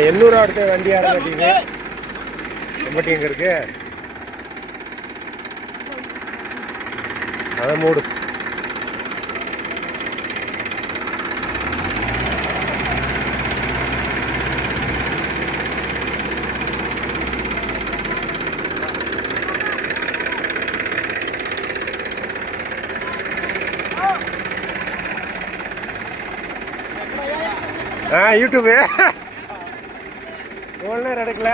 800 அடுத்த வண்டி ஆட மாட்டீங்க. எம்பட்டி எங்க இருக்கு? அதை மூடு. யூடியூப் எவ்வளோ நேரம் எடுக்கல.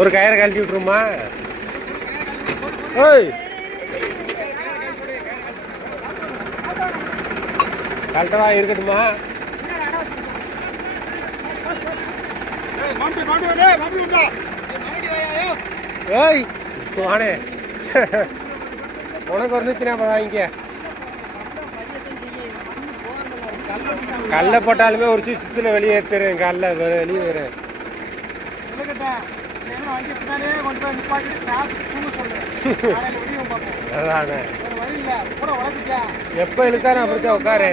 ஒரு கயிறை கழட்டி விட்டுருமா? ஓய் கழட்டவா இருக்கட்டுமா? ஏய் வானே உனக்கு ஒரு 140 வாங்கிக்க. கல்ல போட்டாலுமே ஒரு சுத்துல வெளியே எடுத்துறேன். கல்ல வெளியே வரும். எப்ப இழுத்தாலும் அப்படித்தான் உட்காரு.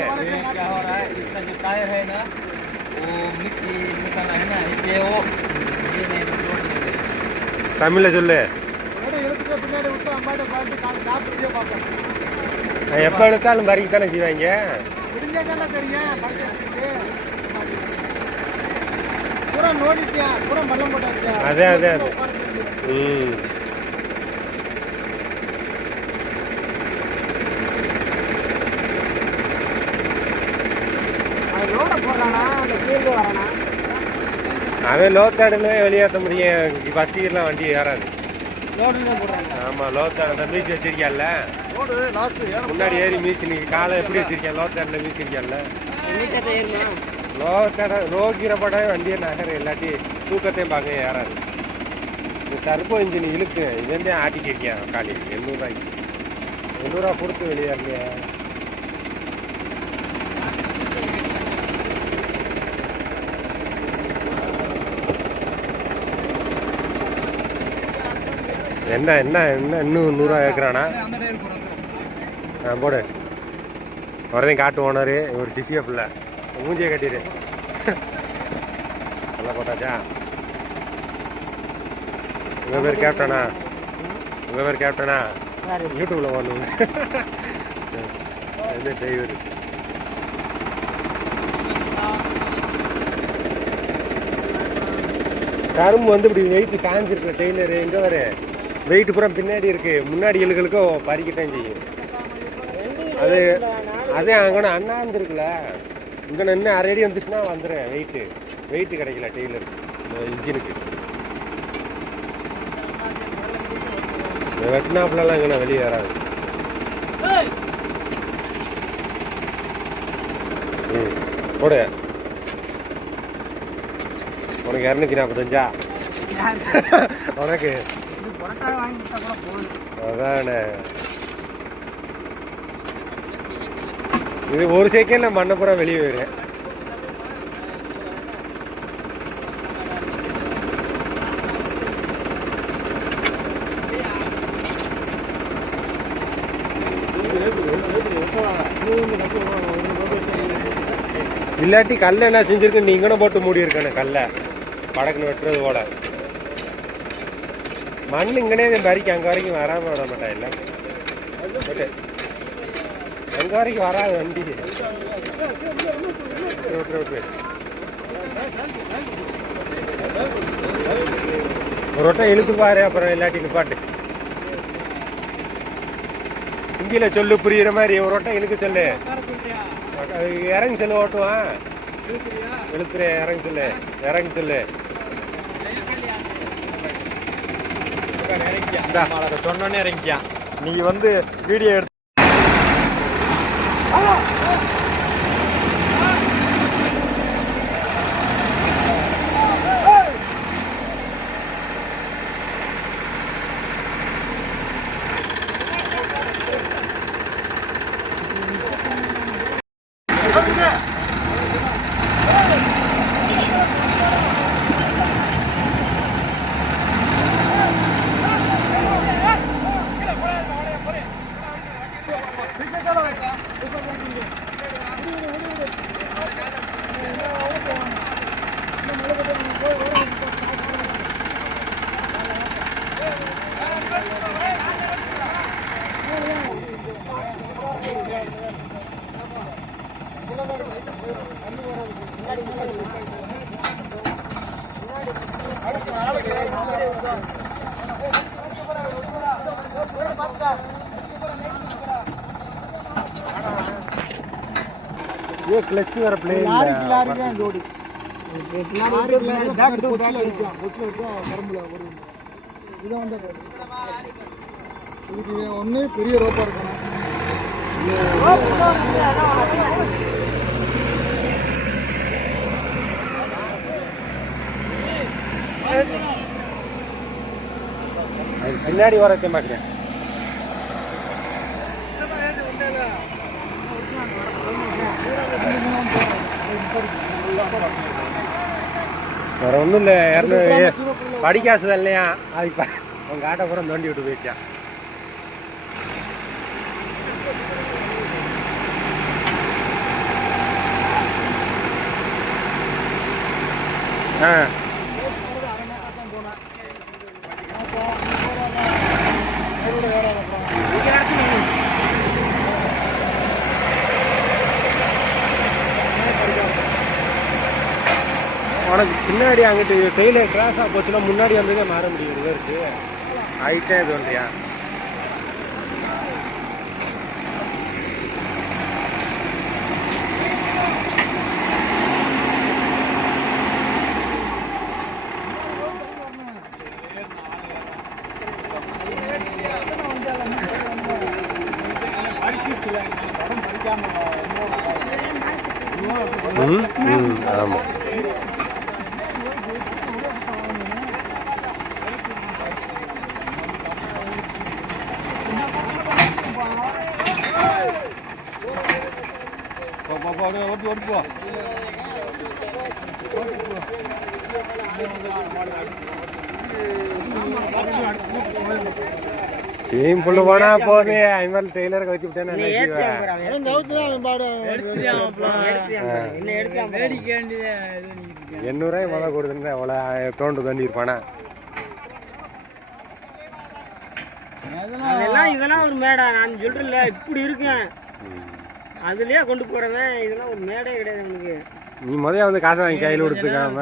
தமிழ்ல சொல்லு. எப்ப இழுத்தாலும் பறிக்கத்தானே செய்வாங்க. அதே அதே அதே. அவன் லோத்தாடுமே வெளியேற்ற முடியும். ஃபர்ஸ்ட் இயர்லாம் வண்டி ஏறாது. ஆமாம் லோத்தாடு மீசி வச்சிருக்கியால, முன்னாடி ஏறி மீசி. நீ காலை எப்படி வச்சிருக்கேன்? லோத்தாடில் மீசி இருக்கியால. லோத்தாட ரோகிற படம் வண்டியை நகர இல்லாட்டி தூக்கத்தையும் பார்க்க ஏறாது. டர்போ இன்ஜின் இழுக்கு. இதே ஆட்டிட்டு இருக்கேன் காலி 800 ரூபாய்க்கு. 800 ரூபா கொடுத்து வெளியேறலையா? என்ன என்ன என்ன இன்னும் 100 ரூபா கேட்குறானா? போடு வரதையும் காட்டு ஓனரு. ஒரு சிசிஎஃப் இல்லை மூஞ்சியை கட்டிடு. நல்லா போட்டாச்சா? உங்கள் பேர் கேப்டனா? உங்கள் பேர் கேப்டனா? யூடியூப்ல ஓடணும். என்ன டிரைவர்? கரும்பு வந்து இப்படி வெயிட் சாஞ்சிருக்கு. டெய்லரு எங்கே வர வெயிட் பூரா பின்னாடி இருக்கு. முன்னாடி எலுகளுக்கும் பறிக்கத்தான் செய்யும். அது அதே அங்கே அண்ணாந்துருக்குல்ல. இங்கே இன்னும் 1/2 அடி வந்துச்சுன்னா வந்துடுறேன். வெயிட்டு கிடைக்கல டெய்லருக்கு இன்ஜினுக்கு. வெட்டினாப்புலாம் இங்கே வெளியே வராது. போடு. உனக்கு 245 உனக்கு அதானே. இது ஒரு செகண்ட்ல மண்ணப்புறம் வெளியே போயிடுறேன். இல்லாட்டி கல்ல என்ன செஞ்சிருக்கு? நீங்களும் போட்டு மூடி இருக்கணும். கல்ல படக்குன்னு வெட்டுறது போல. மண் இங்கனே பறிக்க அங்கே வரைக்கும் வராமல் விட மாட்டேன். இல்லை அங்கே வரைக்கும் வராது வண்டி. ஒரு வட்டம் இழுத்து பாரு. அப்புறம் இல்லாட்டி நிப்பாட்டு. ஹிந்தியில சொல்லு புரியுற மாதிரி. ஒரு வட்டம் இழுக்க சொல்லு. இறங்கி சொல்லு. ஓட்டுவான். இழுத்துறேன். இறங்கி சொல்லு. இறங்கி சொல்லு. சொன்னோன்னே இறங்கிக்கான். நீ வந்து வீடியோ எடுத்து கிளச்சு வர பிளே ஜோடி இதை வந்து இதுக்கு ஒன்று பெரிய ரோப்பாக இருக்கணும். பின்னாடி வரத்தை மாட்டேன். வேற ஒன்றும் இல்லை, படிக்காசு இல்லையா அது உங்கள் ஆட்டை பூரா தோண்டி விட்டு போயிட்டான். ஆ உனக்கு பின்னாடி அங்கிட்டு டெய்லர் கிராஸாக போச்சுன்னா முன்னாடி வந்ததே மாற முடியும். ரிவர்ஸு ஆகிட்டே இது ஒன்றியா ஆமாம். சிம்பிள் போனா போதே ஐம்பது டெய்லருக்கு வச்சு விட்டேன். எண்ணூறுவாய் முதல் கொடுத்துருந்தேன். அவ்வளோ தோண்டு தண்டி இருப்பானா? இதெல்லாம் ஒரு மேடா, நான் சொல்றேன்ல இப்படி இருக்கேன் அதுலயே கொண்டு போறவன். இதெல்லாம் ஒரு மேடே கிடையாது எனக்கு. நீ முதல்ல வந்து காசை வாங்கி கையில் கொடுத்துக்காம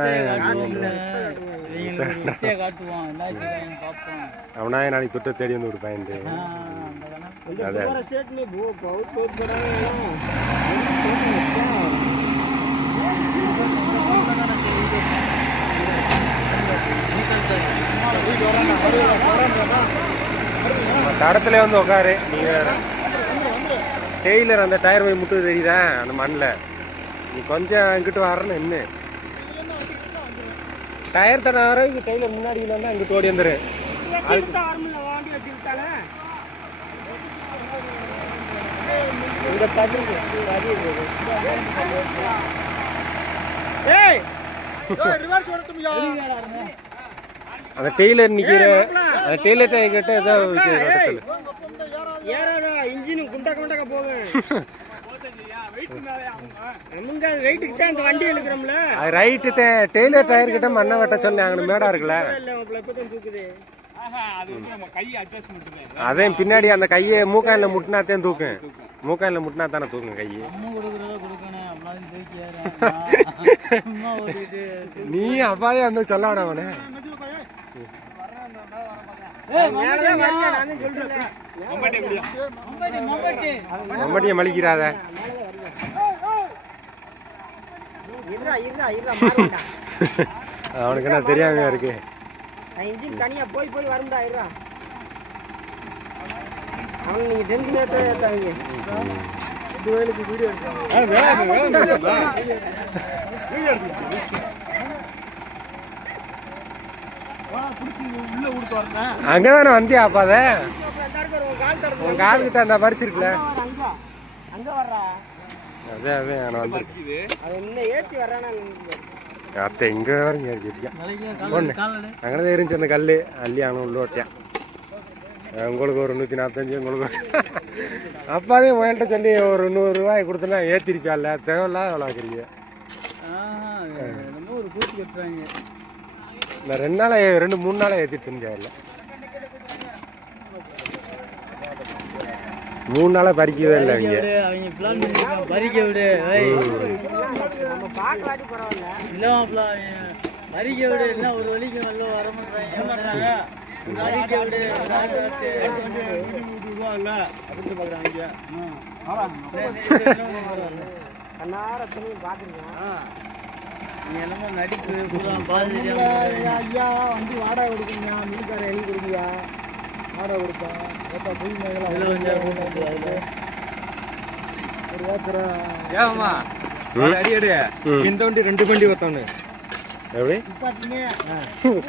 அவனா நாளைக்கு தொட்ட தேடி வந்து கொடுப்பேன். தடத்துல வந்து உட்காரு. நீ வேற டெய்லர் அந்த டயர் போய் முட்டு தெரியுதா அந்த மண்ணில்? நீ கொஞ்சம் அங்கிட்டு வரணும். என்ன டயர் தட வர டெய்லர் முன்னாடி வந்து அங்கிட்டு ஓடி வந்துரு. அந்த டெய்லர் நிக்கிற அந்த டெய்லர் கிட்ட ஏதாவது ஏறாதா இன்ஜின் குண்டக்க குண்டக்க போகும். ரைட்டு டெய்லர் டயர் கிட்ட மண்ணை வெட்ட சொன்னாங்க. மேடா இருக்குல்ல அதே பின்னாடி அந்த கையை மூக்காயில முட்டினாத்தான் தூக்கும். மூக்காயில முட்டினா தானே தூக்கும் கையை. நீ அப்பாவே வந்து சொல்ல அவனே மம்பட்டிய மலிக்கிறாத. அவனுக்கு என்ன தெரியாம இருக்கு. தனியா போய் போய் வரும்டா. அவன் நீங்க டென்த் நேரத்தை ஏத்தாவீங்க. அங்கதானே வந்தியா அப்பாத? உன் கால் கிட்ட அந்த பறிச்சிருக்குல. அதே அதே நான் வந்துருக்கு. அத்தை இங்கே வரைங்க ஏறிக்கிட்டியா ஒன்று அங்கே இருந்துச்சு அந்த கல் அள்ளி அவனை உள்ள ஓட்டியான். உங்களுக்கு ஒரு 145 உங்களுக்கு அப்பாதே உங்கள்கிட்ட சொல்லி ஒரு 100 ரூபாய் கொடுத்தனா ஏற்றிருப்பியால தேவையில்ல எவ்வளோ ஆக்குறீங்க. இந்த 2 நாளாக 2-3 நாளாக ஏற்றிட்டு தெரிஞ்சாவில்ல. 3 நாளாக பறிக்கவே இல்லை அவங்க. பறிக்க விடு பறிக்க விடு என்ன ஒரு வலிக்கு நல்ல வர மாட்டாங்க. கண்ணார துணி பார்த்துருக்கேன். நீ என்னமோ நடிப்பு ஐயா வண்டி வாடகை கொடுக்குங்க, மின்கார எழுதி கொடுங்கயா, வாடகை கொடுப்பேன். ஏப்பா புய் மேலே ஒரு ஏக்கரை ஏமா அடி அடி இந்த வண்டி 2 வண்டி ஒருத்தவனு எப்படி நிப்பாட்டினே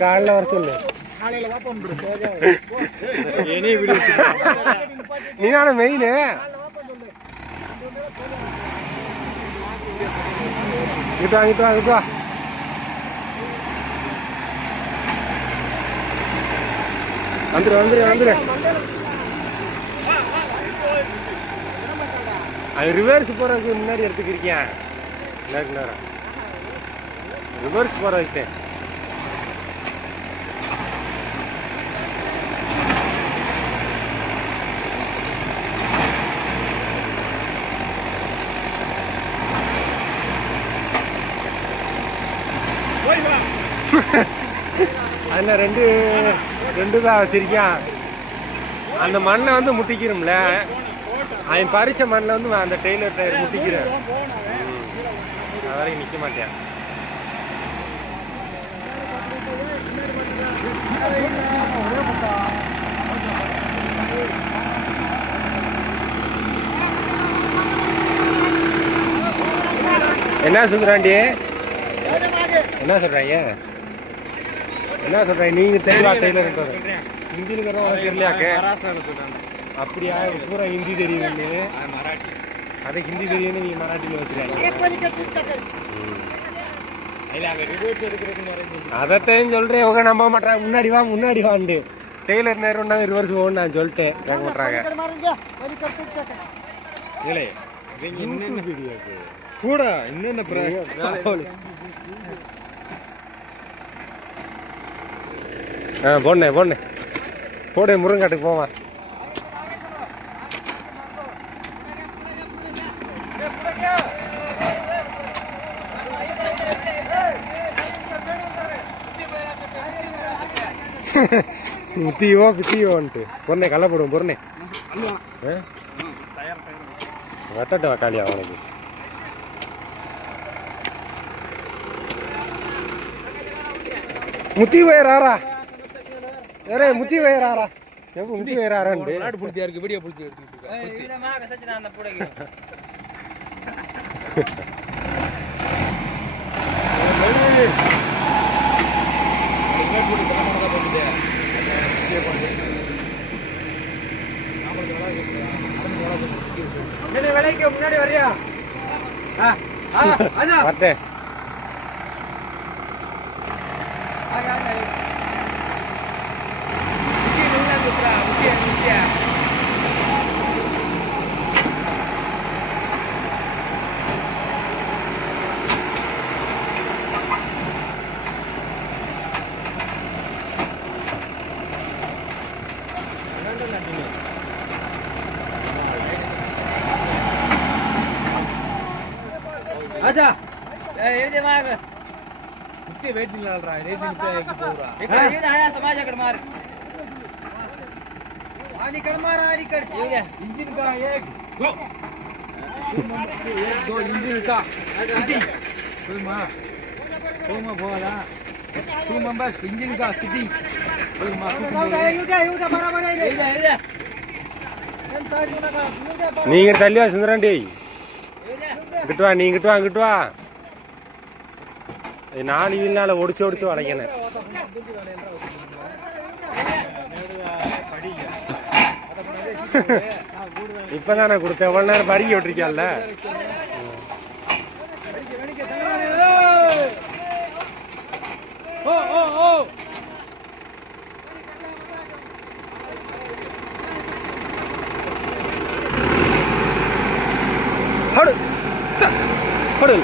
காலைல வர சொல்லு. காலையில் வாப்பம் நீ தானே மெயின். இங்கிட்டு வா இங்கிட்டு வா இங்கிட்டு வா. வந்துரு வந்துரு வந்துரு. அது ரிவர்ஸ் போறதுக்கு முன்னாடி எடுத்துக்கிறியா? நேரம் ரிவர்ஸ் போற வச்சேன். அதில் ரெண்டு தான் வச்சிருக்கான். அந்த மண்ணை வந்து முட்டிக்கிறோம்ல, அவன் பறிச்ச மண்ணில் வந்து அந்த டெய்லர் டயர் முட்டிக்கிறேன். அது வரைக்கும் நிற்க மாட்டேன். என்ன சுந்தராண்டி என்ன சொல்றாங்க? என்ன சொல்றேன்? நீங்க தெரியவா டெய்லர் ஹிந்தியில் உனக்கு தெரியலையாக்க? அப்படியா? பூரா ஹிந்தி தெரியுதுன்னு. அதை ஹிந்தி தெரியும்னு நீ மராட்டியில் வச்சுருக்காங்க. அதைத்தான் சொல்றேன். அவங்க நம்ப மாட்டாங்க. முன்னாடி வாண்டு டெய்லர் நேரம் ரிவர்ஸ் போகணும்னு நான் சொல்லிட்டேன். கேட்க மாட்டாங்க. கூட என்னென்ன போனே போடு. முருங்காட்டுக்கு போவான். முத்தியோ பித்தியோன்ட்டு பொண்ணே கல்ல போடுவோம். பொண்ணே வெட்டட்ட வக்காளியா அவனுக்கு. முத்தி வயராரா வேற முத்தி வயராரா எப்போ முத்தி வயராரான்ட்டு நாடு புடித்தியா இருக்கு. வீடியோ புடிச்சு எடுத்துக்கிட்டு விலைக்கு முன்னாடி வரியா? வரட்டேன். अच्छा ये दे मार कितने वेट नहीं डाल रहा है रेट नहीं पे पूरा ये आया समाज कर मार आली कर मार आली कर ये इंजन का एक दो एक दो इंजन का सिटी कोई मां बोला तू मेंबर्स इंजन का सिटी कोई मां ये बराबर है ये நீங்க தள்ளிவா சுந்தராண்டி. இங்கிட்டு வா, நீ இங்கிட்டு வா. 4 வீல்னால ஒடிச்சு வளைக்கணும். இப்பதானே கொடுத்தேன். எவ்வளவு நேரம் பறிக்க விட்டுருக்கியால. படு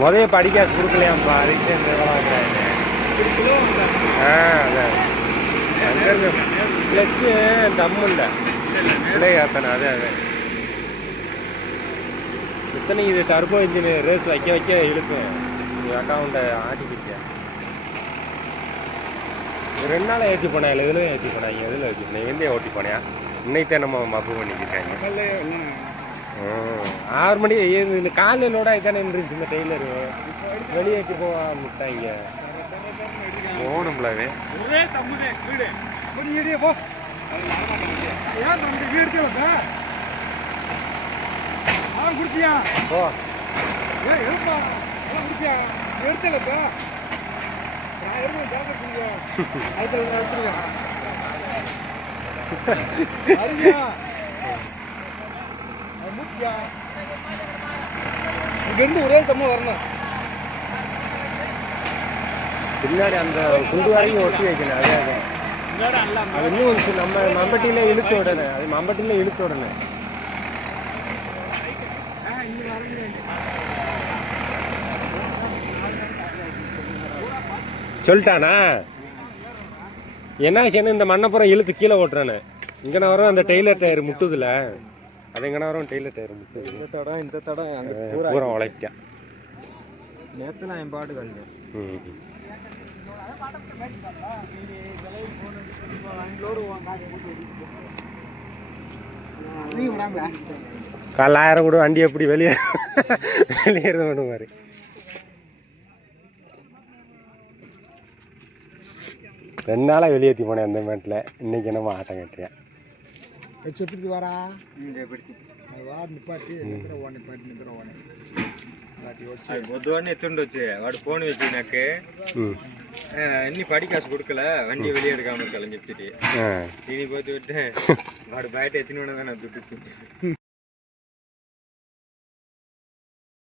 முதல்ல படிக்காசு கொடுக்கலையாம்ப்பா, அதுக்கு இந்த வாங்குறாங்க. அதான் அங்கேருந்து கிளச்சு தம்மு இல்லை பிள்ளை ஏத்தனை. அதே இத்தனை இது டர்போ இன்ஜின் ரேஸ் வைக்க இழுப்பேன். அக்கௌண்ட்டை ஆட்டிக்கிட்டேன். 2 நாளாக ஏற்றி போனேன். இதில் ஏற்றி போனாங்க. எதில் ஏற்றி போனேன்? எங்கே ஓட்டி போனேன்? இன்னைக்கு நம்ம மப்பு பண்ணிக்கிட்டாங்க. 6 மணி இந்த காலையிலோட இதானே இருந்துச்சு. இந்த டெய்லரு வெளியேற்றி போட்டாங்க. போகணும்லவே ஒரே தம்முதே வீடு கொஞ்சம் போ. ஏன் நம்ம வீடு எடுக்கல குடிச்சியா? ஓ ஏன் எழுப்பா குடிச்சியா? எடுத்தலப்பா நான் எடுத்து ஜாக்கிரதை அடுத்த எடுத்துருக்கேன். இங்கேருந்து ஒரே தம்மா வரணும். பின்னாடி அந்த குண்டு வரைக்கும் ஒட்டி வைக்கணும். அதே அது இன்னும் நம்ம மம்பட்டியில இழுத்து விடணும். அது மம்பட்டியில இழுத்து விடணும். சொல்லிட்டானா என்ன செய்யணும்? இந்த மண்ணப்புறம் இழுத்து கீழே ஓட்டுறானு. இங்கன வரும் அந்த டெய்லர் டயர் முட்டுதுல. அது எங்கன வரும் டெய்லர் டயர் முட்டுது. இந்த தடம் பூரா உழைக்கா. நேற்று நான் என் பாட்டு கழிஞ்சேன். காலைல 1000 கூட வண்டி எப்படி வெளியேறது மாதிரி. ரெண்டு நாளாக வெளியேற்றி போனேன் அந்த மேட்டில். இன்னைக்கு என்னமோ ஆட்டம் கட்டுறேன். சுற்றிட்டு வரா వా నిపాటి నిద్ర వాడిని పట్టి నిద్ర వాడిని పొద్దున్నే ఎత్తుండొచ్చు వాడు ఫోన్ వచ్చి నాకు అన్ని పడి కాసు కొడుకల వണ്ടി வெளியே எடுக்காம இருக்கலாம் చెప్తే దీని పోతే వాడు బయట ఎత్తిన దుడ్డు